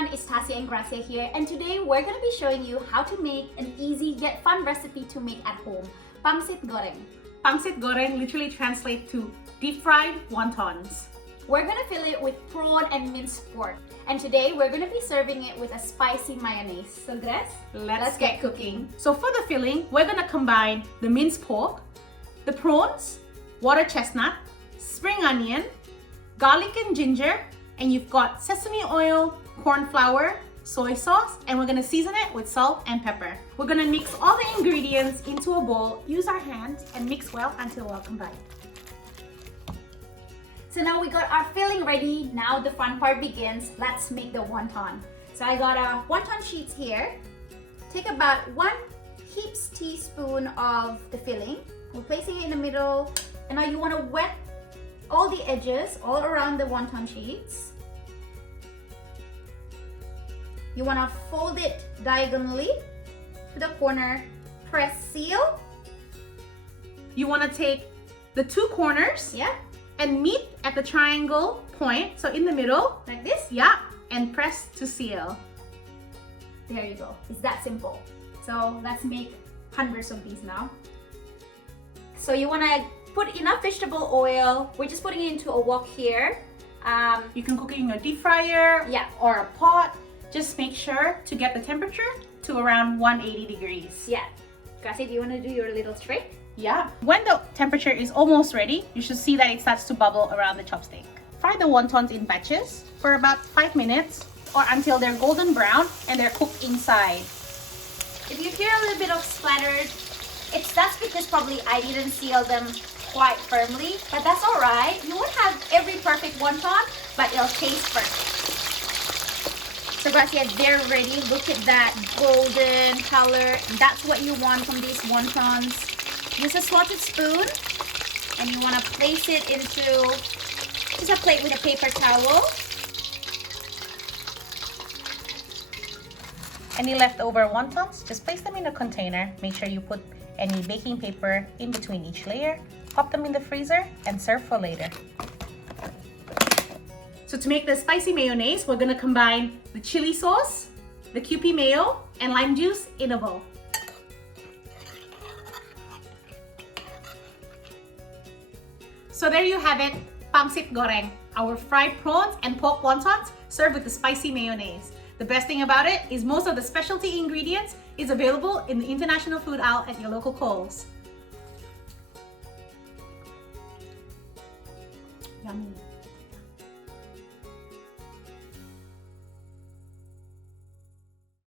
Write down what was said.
everyone, it's Tasia and Gracia here, and today we're going to be showing you how to make an easy yet fun recipe to make at home, pangsit goreng. Pangsit goreng literally translates to deep fried wontons. We're going to fill it with prawn and minced pork, and today we're going to be serving it with a spicy mayonnaise. So Grace, let's get cooking. So for the filling, we're going to combine the minced pork, the prawns, water chestnut, spring onion, garlic and ginger, and you've got sesame oil, cornflour, soy sauce, and we're gonna season it with salt and pepper. We're gonna mix all the ingredients into a bowl, use our hands, and mix well until well combined. So now we got our filling ready. Now the fun part begins. Let's make the wonton. So I got a wonton sheets here. Take about 1 heaped teaspoon of the filling. We're placing it in the middle, and now you want to wet all the edges all around the wonton sheets. You want to fold it diagonally to the corner, press seal. You want to take the 2 corners, Yeah, and meet at the triangle point, so in the middle, like this. yeah, and press to seal. There you go. It's that simple. So let's make hundreds of these now. So you want to put enough vegetable oil. We're just putting it into a wok here. You can cook it in a deep fryer, Yeah. or a pot. Just make sure to get the temperature to around 180 degrees. Yeah. Gracie, do you want to do your little trick? Yeah. When the temperature is almost ready, you should see that it starts to bubble around the chopstick. Fry the wontons in batches for about 5 minutes or until they're golden brown and they're cooked inside. If you hear a little bit of splattered, that's because probably I didn't seal them quite firmly, but that's all right. You won't have every perfect wonton, but it'll taste perfect. So Gracia, they're ready. Look at that golden color. That's what you want from these wontons. Use a slotted spoon, and you want to place it into just a plate with a paper towel. Any leftover wontons, just place them in a container. Make sure you put any baking paper in between each layer. Pop them in the freezer and serve for later. So to make the spicy mayonnaise, we're gonna combine the chili sauce, the Kewpie mayo, and lime juice in a bowl. So there you have it, pangsit goreng, our fried prawns and pork wontons served with the spicy mayonnaise. The best thing about it is most of the specialty ingredients is available in the international food aisle at your local Coles. Yummy.